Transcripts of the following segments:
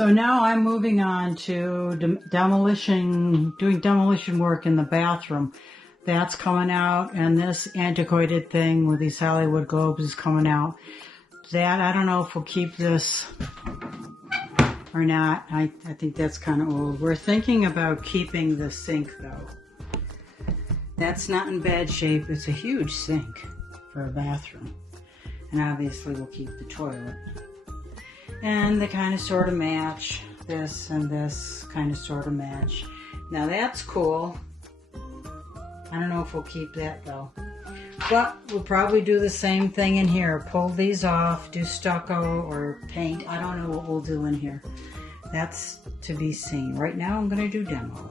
So now I'm moving on to demolition, doing demolition work in the bathroom. That's coming out, and this antiquated thing with these Hollywood globes is coming out. That, I don't know if we'll keep this or not. I think that's kind of old. We're thinking about keeping the sink though. That's not in bad shape. It's a huge sink for a bathroom. And obviously we'll keep the toilet. And they kind of sort of match. This and this kind of sort of match. Now that's cool. I don't know if we'll keep that though. But we'll probably do the same thing in here. Pull these off, do stucco or paint. I don't know what we'll do in here. That's to be seen. Right now I'm going to do demo.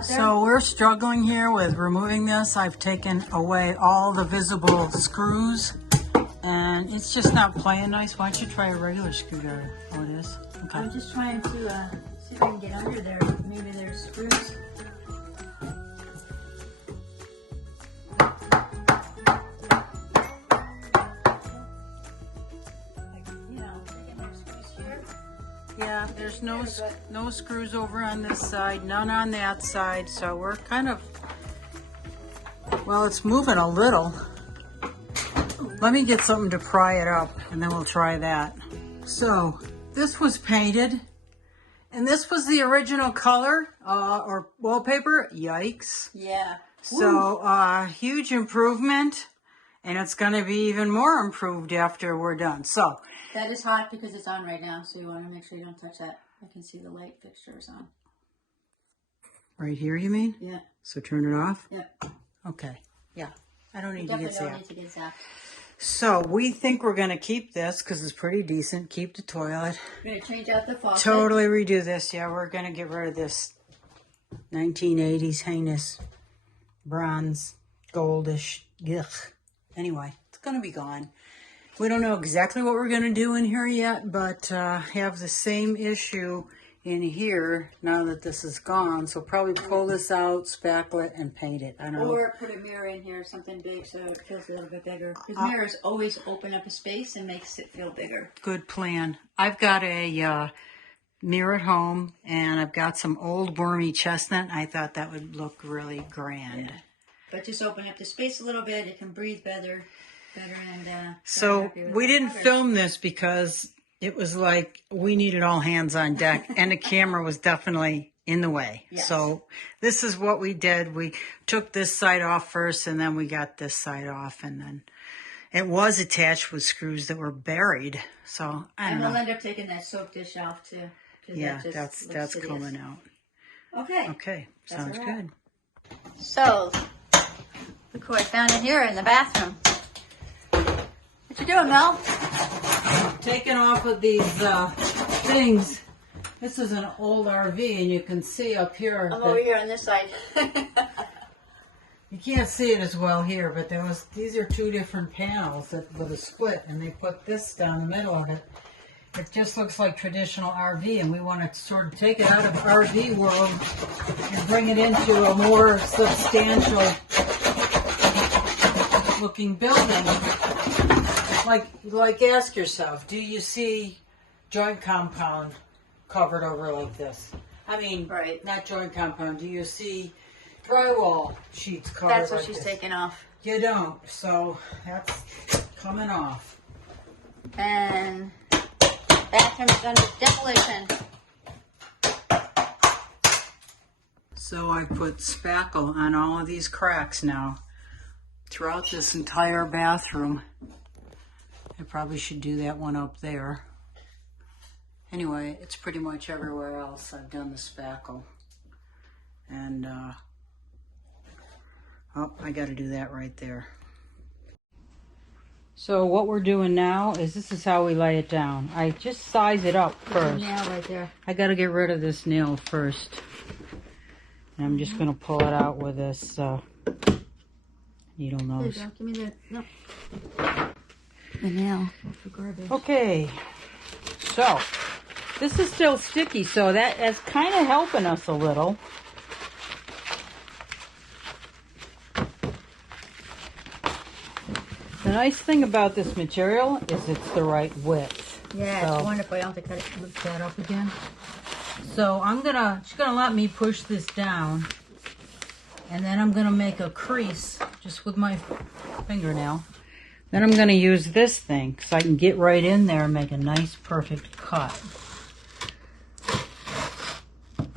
So we're struggling here with removing this. I've taken away all the visible screws and it's just not playing nice. Why don't you try a regular screwdriver? Oh, it is? Okay. I'm just trying to see if I can get under there. Maybe there's screws. Yeah, there's no screws over on this side, none on that side, so we're kind of, well, it's moving a little. Let me get something to pry it up, and then we'll try that. So, this was painted, and this was the original color, or wallpaper. Yikes. Yeah. So, huge improvement, and it's going to be even more improved after we're done. So, that is hot because it's on right now, so you want to make sure you don't touch that. I can see the light fixture is on. Right here, you mean? Yeah. So turn it off? Yeah. Okay. Yeah. I don't need to get zapped. Definitely don't need to get zapped. So we think we're going to keep this because it's pretty decent. Keep the toilet. We're going to change out the faucet. Totally redo this. Yeah, we're going to get rid of this 1980s heinous bronze goldish. Ugh. Anyway, it's going to be gone. We don't know exactly what we're going to do in here yet, but have the same issue in here now that this is gone. So probably pull this out, spackle it, and paint it. I don't know. Or put a mirror in here, something big, so it feels a little bit bigger. Because mirrors always open up a space and makes it feel bigger. Good plan. I've got a mirror at home, and I've got some old wormy chestnut. I thought that would look really grand. Yeah. But just open up the space a little bit. It can breathe better. And, so we didn't film this because it was like we needed all hands on deck and the camera was definitely in the way. Yes. So this is what we did. We took this side off first and then we got this side off, and then it was attached with screws that were buried. So I don't know. And we'll end up taking that soap dish off too. Yeah, that's coming out. Okay. Okay, sounds good. So look what I found in here in the bathroom. What you doing, Mel? Taking off of these things. This is an old RV, and you can see up here. I'm over here on this side. You can't see it as well here, but these are two different panels with a split, and they put this down the middle of it. It just looks like traditional RV, and we want to sort of take it out of RV world and bring it into a more substantial looking building. Like ask yourself, do you see joint compound covered over like this? I mean, right. Not joint compound. Do you see drywall sheets covered like this? That's what she's taking off. You don't, so that's coming off. And bathroom is under demolition. So I put spackle on all of these cracks now throughout this entire bathroom. I probably should do that one up there. Anyway, it's pretty much everywhere else I've done the spackle. And, oh, I got to do that right there. So what we're doing now is this is how we lay it down. I just size it up first. Nail right there. I got to get rid of this nail first. And I'm just going to pull it out with this needle nose. There you go. Give me the nail for garbage. Okay. So, this is still sticky, so that is kind of helping us a little. The nice thing about this material is it's the right width. Yeah, it's wonderful. I don't have to cut it. Lift that up again. So she's gonna let me push this down, and then I'm gonna make a crease just with my fingernail. Then I'm gonna use this thing so I can get right in there and make a nice, perfect cut.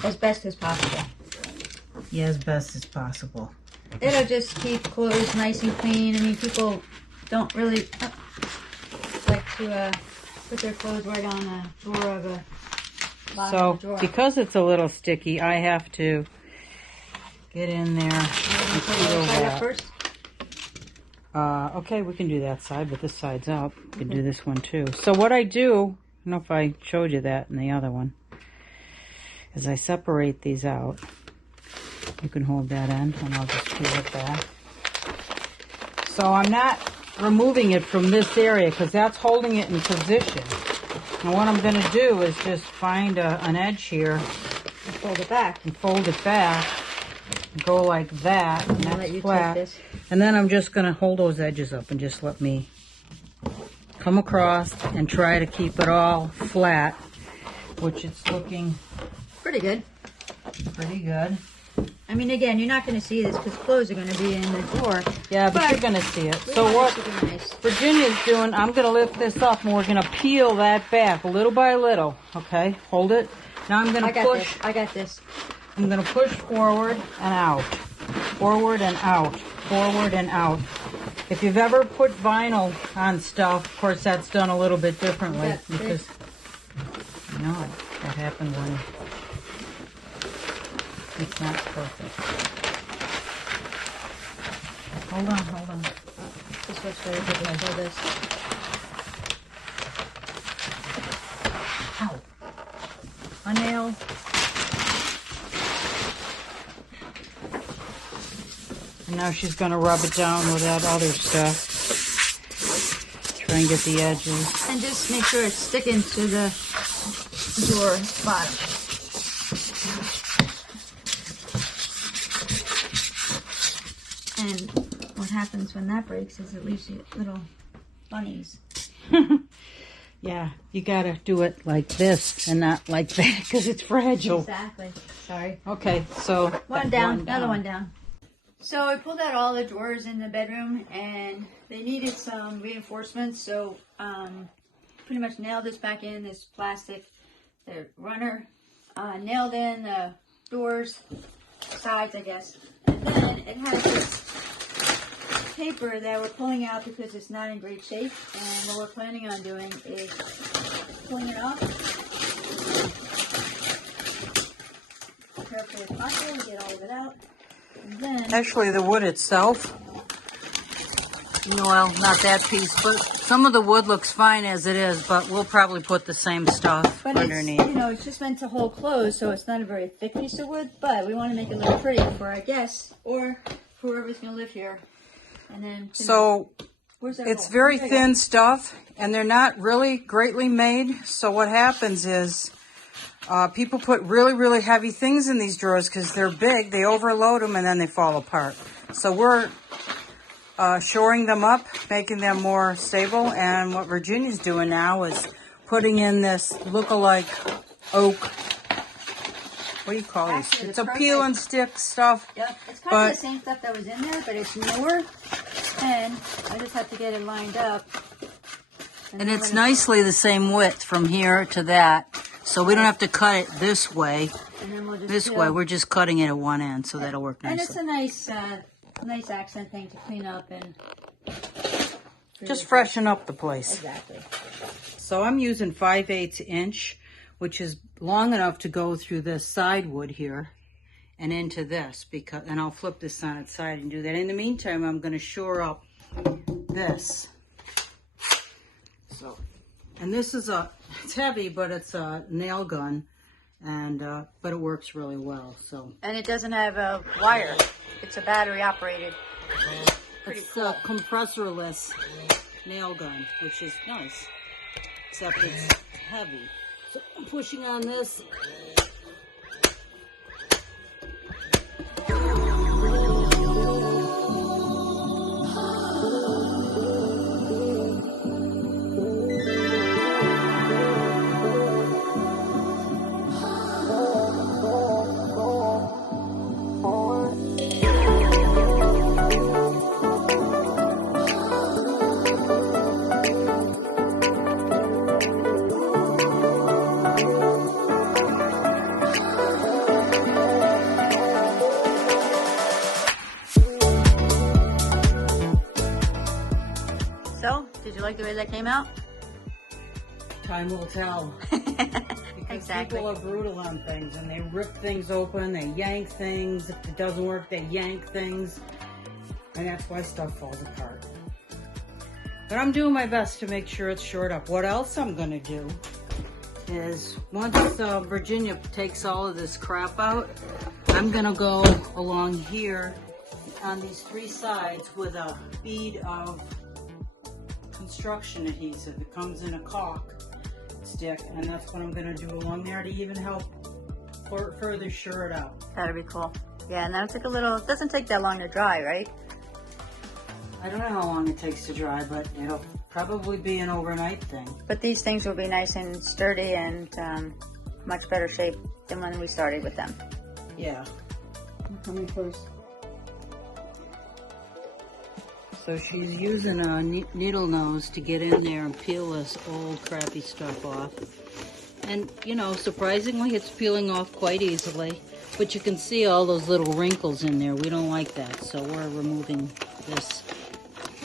As best as possible. Yeah, as best as possible. It'll just keep clothes nice and clean. I mean, people don't really like to put their clothes right on a drawer of a bottom of a drawer. Because it's a little sticky, I have to get in there and peel that. First? Okay, we can do that side, but this side's up. We can do this one too. So what I do, I don't know if I showed you that in the other one, is I separate these out. You can hold that end, and I'll just peel it back. So I'm not removing it from this area because that's holding it in position. And what I'm going to do is just find an edge here and fold it back. And fold it back. Go like that, and I'll that's let you flat. take this. And then I'm just going to hold those edges up and just let me come across and try to keep it all flat, which it's looking pretty good. Pretty good. I mean, again, you're not going to see this because clothes are going to be in the drawer. Yeah, but you're going to see it. So what Virginia's doing, I'm going to lift this up and we're going to peel that back little by little. Okay, hold it. Now I'm going to push. I got this. I'm going to push forward and out. Forward and out. Forward and out. If you've ever put vinyl on stuff, of course that's done a little bit differently. Because, you know, that happened when it's not perfect. Hold on. This looks very good. Let's hold this. Ow. A nail. And now she's going to rub it down with that other stuff. Try and get the edges. And just make sure it's sticking to the drawer bottom. And what happens when that breaks is it leaves you little bunnies. Yeah, you gotta do it like this and not like that because it's fragile. Exactly. Sorry. Okay, so one down, another one down. So I pulled out all the drawers in the bedroom and they needed some reinforcements. So pretty much nailed this back in, this plastic, the runner, nailed in the doors, sides, I guess. And then it has this paper that we're pulling out because it's not in great shape, and what we're planning on doing is pulling it off carefully as possible to get all of it out. And then actually the wood itself, well, not that piece, but some of the wood looks fine as it is, but we'll probably put the same stuff underneath. It's, you know, it's just meant to hold clothes, so it's not a very thick piece of wood, but we want to make it look pretty for our guests or whoever's going to live here. And then, so it's very thin stuff, and they're not really greatly made. So what happens is people put really, really heavy things in these drawers because they're big. They overload them, and then they fall apart. So we're shoring them up, making them more stable. And what Virginia's doing now is putting in this look-alike oak. What do you call this? It's a peel and stick stuff. Yep, it's kind of the same stuff that was in there, but it's newer. And I just have to get it lined up. And it's nicely the same width from here to that. So we don't have to cut it this way. And then we'll just this way, we're just cutting it at one end, so that'll work nicely. And it's a nice accent thing to clean up and just freshen up the place. Exactly. So I'm using 5/8 inch, which is long enough to go through this side wood here and into this, and I'll flip this on its side and do that. In the meantime, I'm going to shore up this. So, and this is it's heavy, but it's a nail gun, and but it works really well. So. And it doesn't have a wire; it's a battery operated. It's a compressorless nail gun, which is nice. Except it's heavy. So I'm pushing on this. So, did you like the way that came out? Time will tell. Because people are brutal on things, and they rip things open, they yank things. If it doesn't work, they yank things. And that's why stuff falls apart. But I'm doing my best to make sure it's shored up. What else I'm going to do is, once Virginia takes all of this crap out, I'm going to go along here on these 3 sides with a bead of construction adhesive. It comes in a caulk stick, and that's what I'm going to do along there to even help further shore it up. That'd be cool. Yeah, and that'll take a little, it doesn't take that long to dry, right? I don't know how long it takes to dry, but it'll probably be an overnight thing. But these things will be nice and sturdy and much better shape than when we started with them. Yeah. I'm coming first. So she's using a needle nose to get in there and peel this old crappy stuff off. And, you know, surprisingly, it's peeling off quite easily. But you can see all those little wrinkles in there. We don't like that, so we're removing this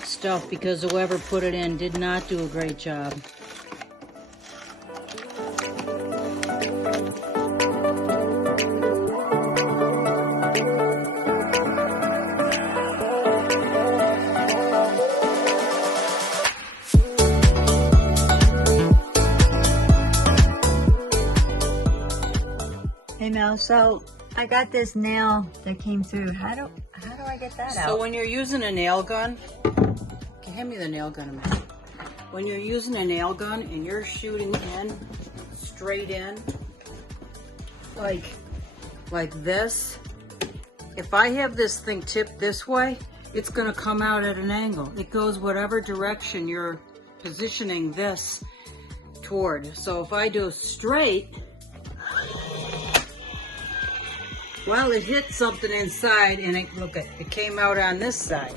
stuff because whoever put it in did not do a great job. Hey Mel, so I got this nail that came through. How do I get that out? So when you're using a nail gun, hand me the nail gun a minute. When you're using a nail gun and you're shooting in, straight in, like this, if I have this thing tipped this way, it's gonna come out at an angle. It goes whatever direction you're positioning this toward. So if I do straight, well, it hit something inside and it came out on this side.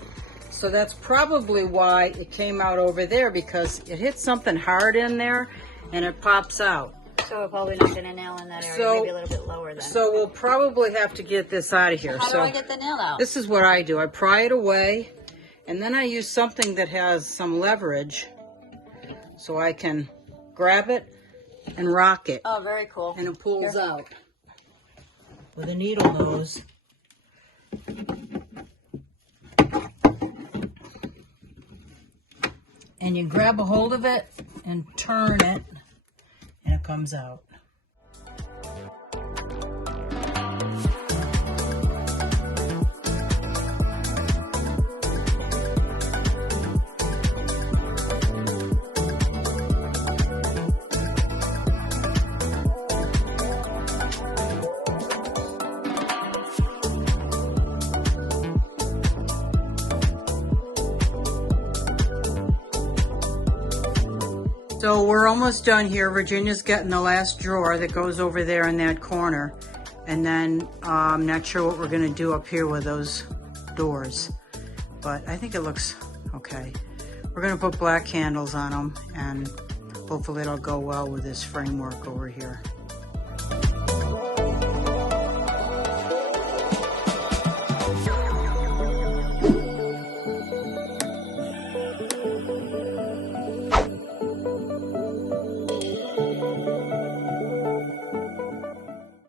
So that's probably why it came out over there, because it hit something hard in there and it pops out. So we're probably not going to nail in that area, maybe a little bit lower then. So we'll probably have to get this out of here. How do I get the nail out? This is what I do. I pry it away, and then I use something that has some leverage so I can grab it and rock it. Oh, very cool. And it pulls out with a needle nose. And you grab a hold of it and turn it, and it comes out. So we're almost done here. Virginia's getting the last drawer that goes over there in that corner. And then I'm not sure what we're gonna do up here with those doors, but I think it looks okay. We're gonna put black handles on them, and hopefully it'll go well with this framework over here.